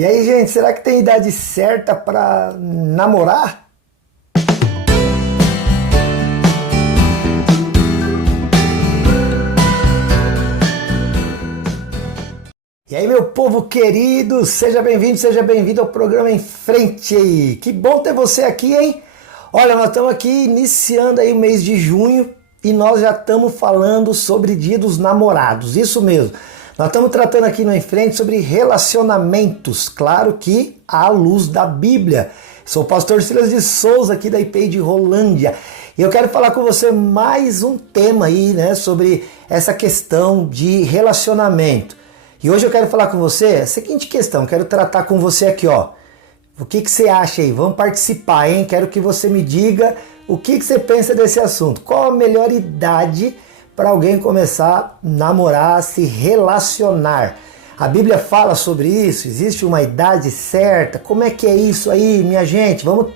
E aí, gente, será que tem idade certa para namorar? E aí, meu povo querido, seja bem-vindo ao programa Em Frente. Que bom ter você aqui, hein? Olha, nós estamos aqui iniciando aí o mês de junho e nós já estamos falando sobre Dia dos Namorados, isso mesmo. Nós estamos tratando aqui no Em Frente sobre relacionamentos, claro que à luz da Bíblia. Sou o pastor Silas de Souza aqui da IPI de Rolândia e eu quero falar com você mais um tema aí, né, sobre essa questão de relacionamento. E hoje eu quero falar com você a seguinte questão, quero tratar com você aqui, ó. O que você acha aí? Vamos participar, hein? Quero que você me diga o que você pensa desse assunto. Qual a melhor idade para alguém começar a namorar, se relacionar? A Bíblia fala sobre isso? Existe uma idade certa? Como é que é isso aí, minha gente? Vamos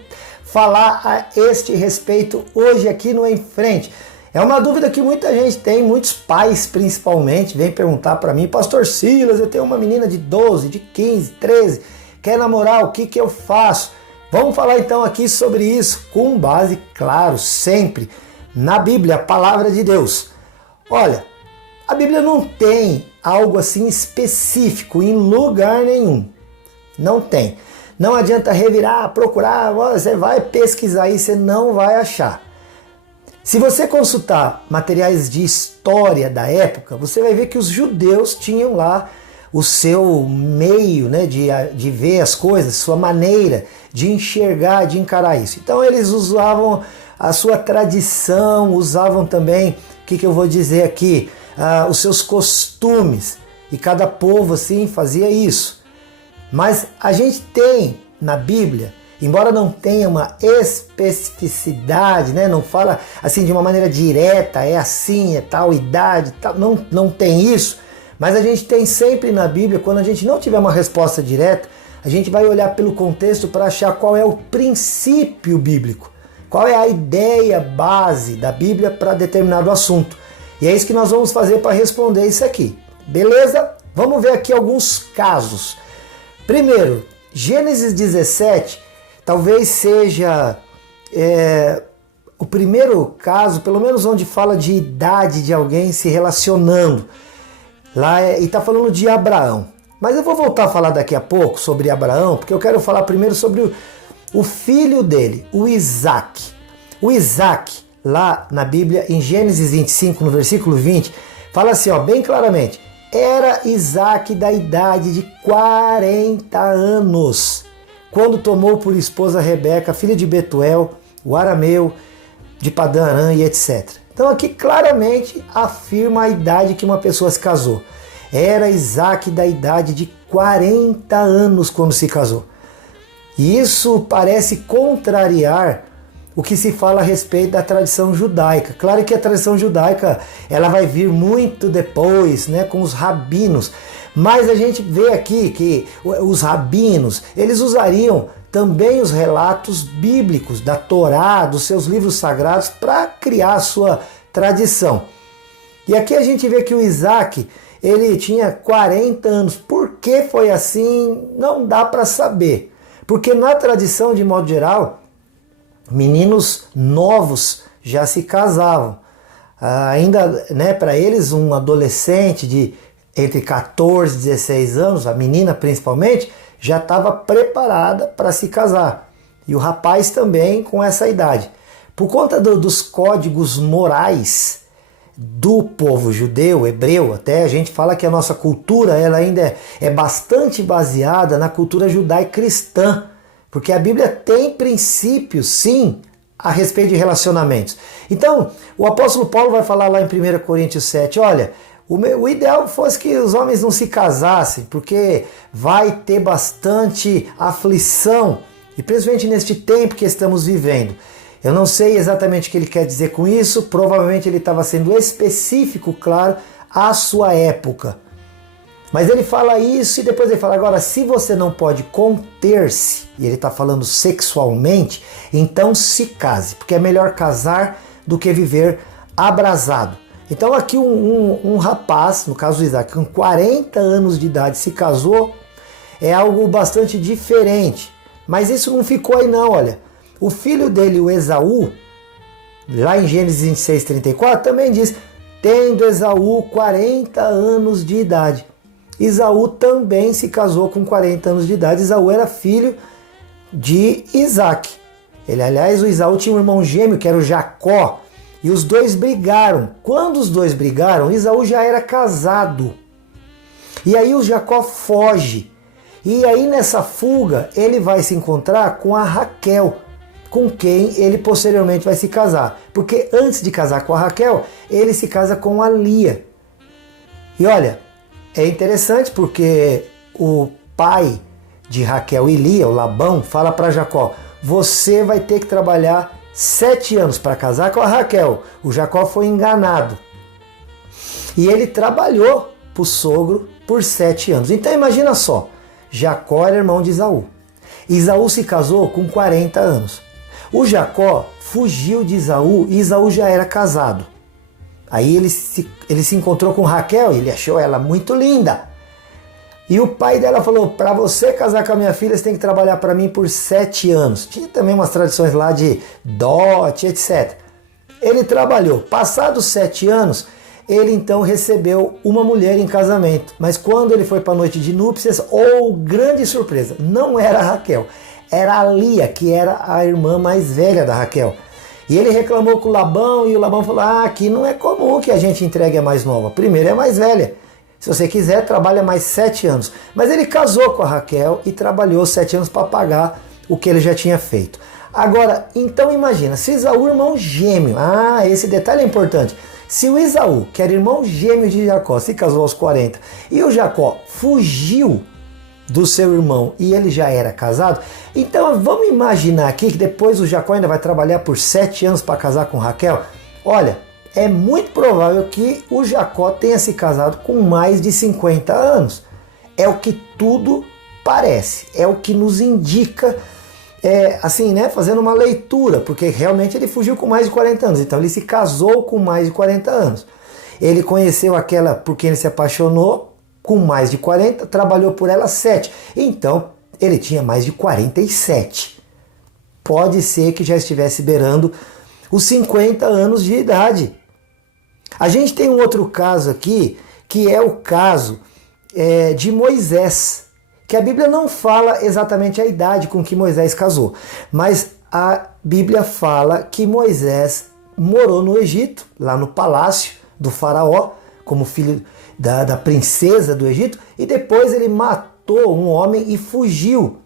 falar a este respeito hoje aqui no Em Frente. É uma dúvida que muita gente tem, muitos pais principalmente, vêm perguntar para mim, Pastor Silas, eu tenho uma menina de 12, de 15, 13, quer namorar, o que eu faço? Vamos falar então aqui sobre isso, com base, claro, sempre na Bíblia, a palavra de Deus. Olha, a Bíblia não tem algo assim específico em lugar nenhum. Não tem. Não adianta revirar, procurar, você vai pesquisar aí, você não vai achar. Se você consultar materiais de história da época, você vai ver que os judeus tinham lá o seu meio, né, de ver as coisas, sua maneira de enxergar, de encarar isso. Então eles usavam a sua tradição, usavam também, o que eu vou dizer aqui, os seus costumes. E cada povo assim fazia isso. Mas a gente tem na Bíblia, embora não tenha uma especificidade, né? Não fala assim de uma maneira direta, é assim, é tal idade, tal, não tem isso, mas a gente tem sempre na Bíblia, quando a gente não tiver uma resposta direta, a gente vai olhar pelo contexto para achar qual é o princípio bíblico, qual é a ideia base da Bíblia para determinado assunto. E é isso que nós vamos fazer para responder isso aqui, beleza? Vamos ver aqui alguns casos. Primeiro, Gênesis 17, talvez seja o primeiro caso, pelo menos onde fala de idade de alguém se relacionando. Lá e está falando de Abraão. Mas eu vou voltar a falar daqui a pouco sobre Abraão, porque eu quero falar primeiro sobre o filho dele, o Isaac. O Isaac, lá na Bíblia, em Gênesis 25, no versículo 20, fala assim, ó, bem claramente, era Isaac da idade de 40 anos, quando tomou por esposa Rebeca, filha de Betuel, o arameu, de Padã Arã e etc. Então aqui claramente afirma a idade que uma pessoa se casou. Era Isaac da idade de 40 anos quando se casou. E isso parece contrariar o que se fala a respeito da tradição judaica. Claro que a tradição judaica ela vai vir muito depois, né, com os rabinos. Mas a gente vê aqui que os rabinos, eles usariam também os relatos bíblicos da Torá, dos seus livros sagrados, para criar a sua tradição. E aqui a gente vê que o Isaac, ele tinha 40 anos. Por que foi assim? Não dá para saber. Porque na tradição, de modo geral, meninos novos já se casavam. Ainda, né, para eles, um adolescente de entre 14 e 16 anos, a menina principalmente, já estava preparada para se casar. E o rapaz também com essa idade. Por conta dos códigos morais do povo judeu, hebreu, até a gente fala que a nossa cultura ela ainda é bastante baseada na cultura judaico-cristã, porque a Bíblia tem princípios, sim, a respeito de relacionamentos. Então, o apóstolo Paulo vai falar lá em 1 Coríntios 7, olha, o ideal fosse que os homens não se casassem, porque vai ter bastante aflição, e principalmente neste tempo que estamos vivendo. Eu não sei exatamente o que ele quer dizer com isso, provavelmente ele estava sendo específico, claro, à sua época. Mas ele fala isso e depois ele fala, agora, se você não pode conter-se, e ele está falando sexualmente, então se case, porque é melhor casar do que viver abrasado. Então aqui um rapaz, no caso do Isaac, com 40 anos de idade se casou é algo bastante diferente. Mas isso não ficou aí não, olha. O filho dele, o Esaú, lá em Gênesis 26:34, também diz: tendo Esaú 40 anos de idade. Esaú também se casou com 40 anos de idade. Esaú era filho de Isaac. Aliás, o Esaú tinha um irmão gêmeo que era o Jacó. E os dois brigaram. Quando os dois brigaram, Esaú já era casado. E aí o Jacó foge. E aí nessa fuga ele vai se encontrar com a Raquel, com quem ele posteriormente vai se casar. Porque antes de casar com a Raquel, ele se casa com a Lia. E olha, é interessante porque o pai de Raquel e Lia, o Labão, fala para Jacó: você vai ter que trabalhar 7 anos para casar com a Raquel. O Jacó foi enganado. E ele trabalhou para o sogro por 7 anos. Então imagina só, Jacó era irmão de Esaú. Esaú se casou com 40 anos. O Jacó fugiu de Esaú e Esaú já era casado. Aí ele se encontrou com Raquel e ele achou ela muito linda. E o pai dela falou: para você casar com a minha filha, você tem que trabalhar para mim por 7 anos. Tinha também umas tradições lá de dote, etc. Ele trabalhou. Passados 7 anos, ele então recebeu uma mulher em casamento. Mas quando ele foi para a noite de núpcias, grande surpresa, não era a Raquel. Era a Lia, que era a irmã mais velha da Raquel. E ele reclamou com o Labão e o Labão falou: aqui não é comum que a gente entregue a mais nova. Primeiro é a mais velha. Se você quiser, trabalha mais 7 anos. Mas ele casou com a Raquel e trabalhou 7 anos para pagar o que ele já tinha feito. Agora, então imagina, se Esaú, irmão gêmeo, esse detalhe é importante. Se o Esaú, que era irmão gêmeo de Jacó, se casou aos 40 e o Jacó fugiu do seu irmão e ele já era casado, então vamos imaginar aqui que depois o Jacó ainda vai trabalhar por 7 anos para casar com Raquel. Olha, é muito provável que o Jacó tenha se casado com mais de 50 anos. É o que tudo parece, é o que nos indica, fazendo uma leitura, porque realmente ele fugiu com mais de 40 anos, então ele se casou com mais de 40 anos. Ele conheceu aquela por quem ele se apaixonou com mais de 40, trabalhou por ela 7, então ele tinha mais de 47. Pode ser que já estivesse beirando os 50 anos de idade. A gente tem um outro caso aqui, que é o caso de Moisés, que a Bíblia não fala exatamente a idade com que Moisés casou, mas a Bíblia fala que Moisés morou no Egito, lá no palácio do faraó, como filho da princesa do Egito, e depois ele matou um homem e fugiu.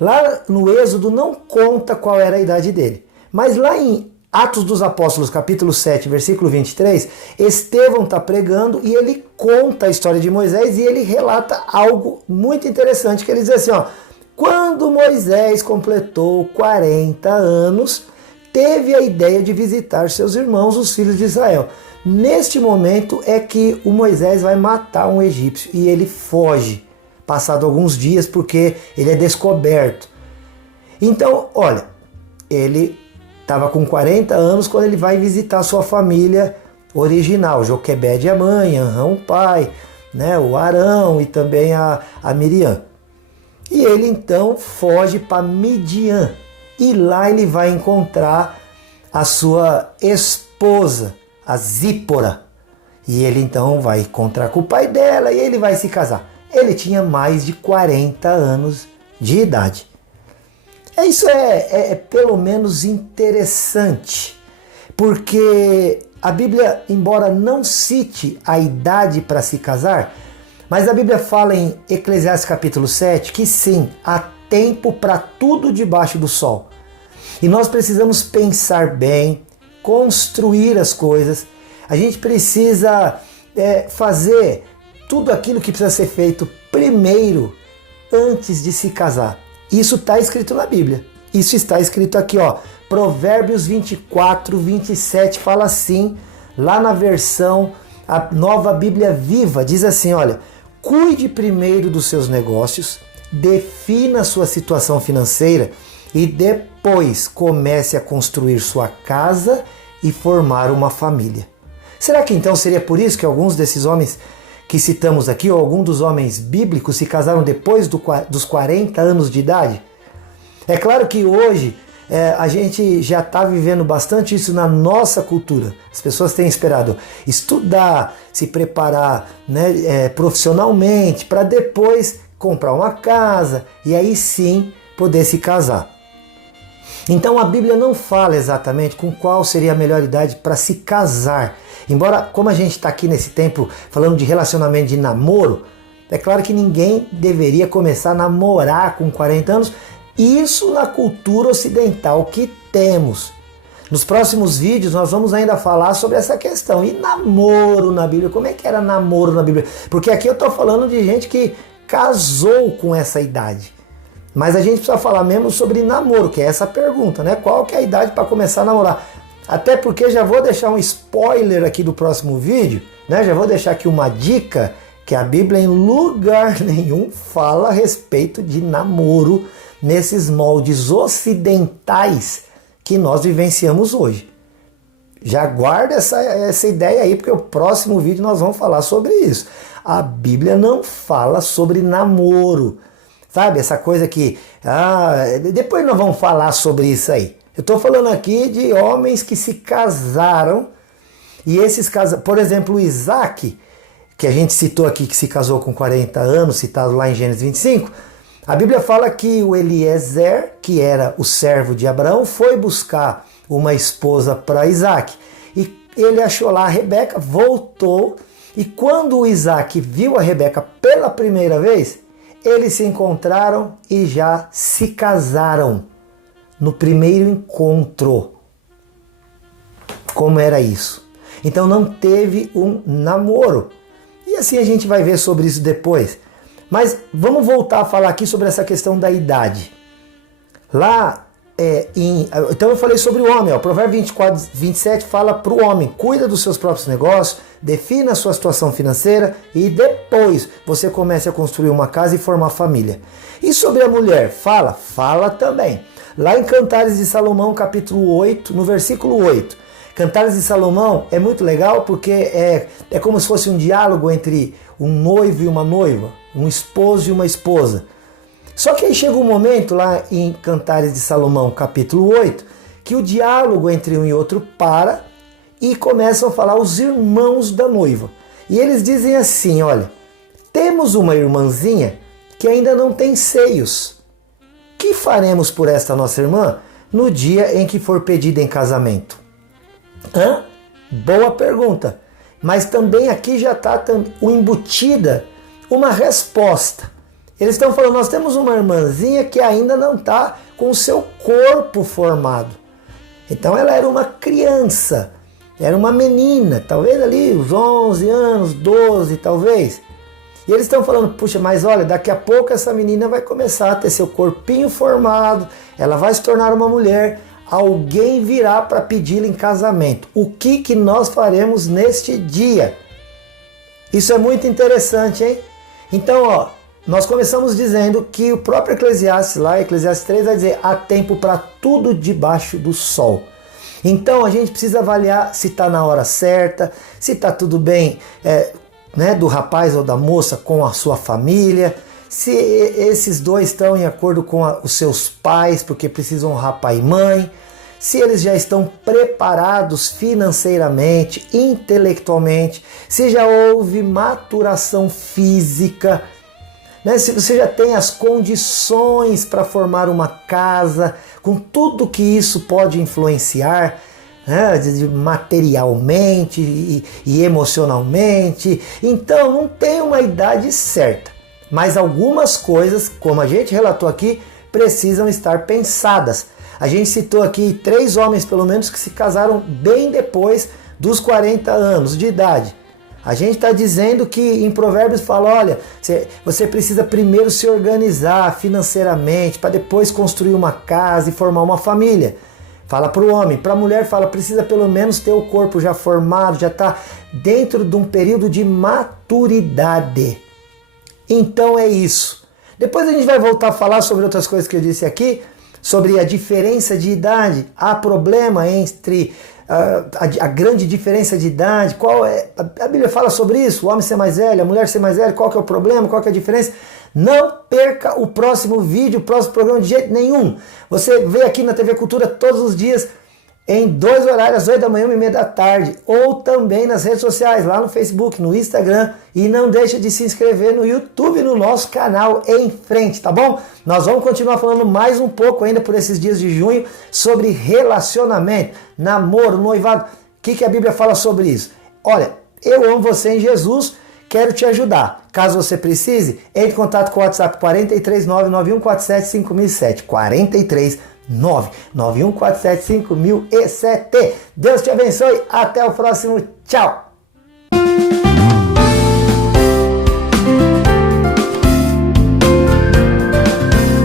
Lá no Êxodo não conta qual era a idade dele, mas lá em Atos dos Apóstolos, capítulo 7, versículo 23, Estevão está pregando e ele conta a história de Moisés e ele relata algo muito interessante, que ele diz assim, quando Moisés completou 40 anos, teve a ideia de visitar seus irmãos, os filhos de Israel. Neste momento é que o Moisés vai matar um egípcio e ele foge, passado alguns dias, porque ele é descoberto. Então, olha, ele estava com 40 anos quando ele vai visitar sua família original, Joquebede a mãe, Anrão o pai, o Arão e também a Miriam. E ele então foge para Midian e lá ele vai encontrar a sua esposa, a Zípora. E ele então vai encontrar com o pai dela e ele vai se casar. Ele tinha mais de 40 anos de idade. Isso é pelo menos interessante, porque a Bíblia, embora não cite a idade para se casar, mas a Bíblia fala em Eclesiastes capítulo 7 que sim, há tempo para tudo debaixo do sol. E nós precisamos pensar bem, construir as coisas, a gente precisa fazer tudo aquilo que precisa ser feito primeiro, antes de se casar. Isso está escrito na Bíblia. Isso está escrito aqui, Provérbios 24, 27 fala assim, lá na versão, a Nova Bíblia Viva, diz assim, cuide primeiro dos seus negócios, defina sua situação financeira e depois comece a construir sua casa e formar uma família. Será que então seria por isso que alguns desses homens que citamos aqui, ou algum dos homens bíblicos se casaram depois dos 40 anos de idade? É claro que hoje a gente já está vivendo bastante isso na nossa cultura. As pessoas têm esperado estudar, se preparar, né, profissionalmente, para depois comprar uma casa e aí sim poder se casar. Então a Bíblia não fala exatamente com qual seria a melhor idade para se casar. Embora, como a gente está aqui nesse tempo falando de relacionamento de namoro, é claro que ninguém deveria começar a namorar com 40 anos. Isso na cultura ocidental que temos. Nos próximos vídeos nós vamos ainda falar sobre essa questão. E namoro na Bíblia? Como é que era namoro na Bíblia? Porque aqui eu estou falando de gente que casou com essa idade. Mas a gente precisa falar mesmo sobre namoro, que é essa pergunta, né? Qual que é a idade para começar a namorar? Até porque já vou deixar um spoiler aqui do próximo vídeo, né? Já vou deixar aqui uma dica, que a Bíblia em lugar nenhum fala a respeito de namoro nesses moldes ocidentais que nós vivenciamos hoje. Já guarda essa ideia aí, porque o próximo vídeo nós vamos falar sobre isso. A Bíblia não fala sobre namoro. Sabe, essa coisa que... depois nós vamos falar sobre isso aí. Eu estou falando aqui de homens que se casaram. E esses casos... Por exemplo, o Isaac, que a gente citou aqui, que se casou com 40 anos, citado lá em Gênesis 25. A Bíblia fala que o Eliezer, que era o servo de Abraão, foi buscar uma esposa para Isaac. E ele achou lá a Rebeca, voltou. E quando o Isaac viu a Rebeca pela primeira vez... Eles se encontraram e já se casaram no primeiro encontro. Como era isso? Então não teve um namoro. E assim a gente vai ver sobre isso depois. Mas vamos voltar a falar aqui sobre essa questão da idade. Lá, então eu falei sobre o homem. Provérbio 24, 27 fala para o homem: cuida dos seus próprios negócios, defina a sua situação financeira e depois você comece a construir uma casa e formar família. E sobre a mulher, fala também. Lá em Cantares de Salomão, capítulo 8, no versículo 8. Cantares de Salomão é muito legal porque é como se fosse um diálogo entre um noivo e uma noiva, um esposo e uma esposa. Só que aí chega um momento lá em Cantares de Salomão, capítulo 8, que o diálogo entre um e outro para e começam a falar os irmãos da noiva. E eles dizem assim: olha, temos uma irmãzinha que ainda não tem seios. Que faremos por esta nossa irmã no dia em que for pedida em casamento? Boa pergunta. Mas também aqui já está embutida uma resposta. Eles estão falando: nós temos uma irmãzinha que ainda não está com o seu corpo formado. Então ela era uma criança, era uma menina, talvez ali uns 11 anos, 12 talvez. E eles estão falando: puxa, mas olha, daqui a pouco essa menina vai começar a ter seu corpinho formado, ela vai se tornar uma mulher, alguém virá para pedi-la em casamento. O que nós faremos neste dia? Isso é muito interessante, hein? Então, nós começamos dizendo que o próprio Eclesiastes lá, Eclesiastes 3, vai dizer: há tempo para tudo debaixo do sol. Então a gente precisa avaliar se está na hora certa, se está tudo bem do rapaz ou da moça com a sua família, se esses dois estão em acordo com os seus pais, porque precisam honrar pai e mãe, se eles já estão preparados financeiramente, intelectualmente, se já houve maturação física, né? Se você já tem as condições para formar uma casa, com tudo que isso pode influenciar, né? Materialmente e emocionalmente. Então não tem uma idade certa, mas algumas coisas, como a gente relatou aqui, precisam estar pensadas. A gente citou aqui 3 homens pelo menos que se casaram bem depois dos 40 anos de idade. A gente está dizendo que em Provérbios fala: olha, você precisa primeiro se organizar financeiramente para depois construir uma casa e formar uma família. Fala para o homem. Para a mulher fala: precisa pelo menos ter o corpo já formado, já está dentro de um período de maturidade. Então é isso. Depois a gente vai voltar a falar sobre outras coisas que eu disse aqui, sobre a diferença de idade. Há problema entre a grande diferença de idade, qual é... A Bíblia fala sobre isso, o homem ser mais velho, a mulher ser mais velha, qual que é o problema, qual que é a diferença. Não perca o próximo vídeo, o próximo programa de jeito nenhum. Você vê aqui na TV Cultura todos os dias, em 2 horários, às 8 da manhã e 1h30 da tarde, ou também nas redes sociais, lá no Facebook, no Instagram, e não deixa de se inscrever no YouTube, no nosso canal Em Frente, tá bom? Nós vamos continuar falando mais um pouco ainda por esses dias de junho sobre relacionamento, namoro, noivado. O que a Bíblia fala sobre isso? Olha, eu amo você em Jesus, quero te ajudar. Caso você precise, entre em contato com o WhatsApp 439-9147-5007, 439-9147-5007. Deus te abençoe, até o próximo, tchau!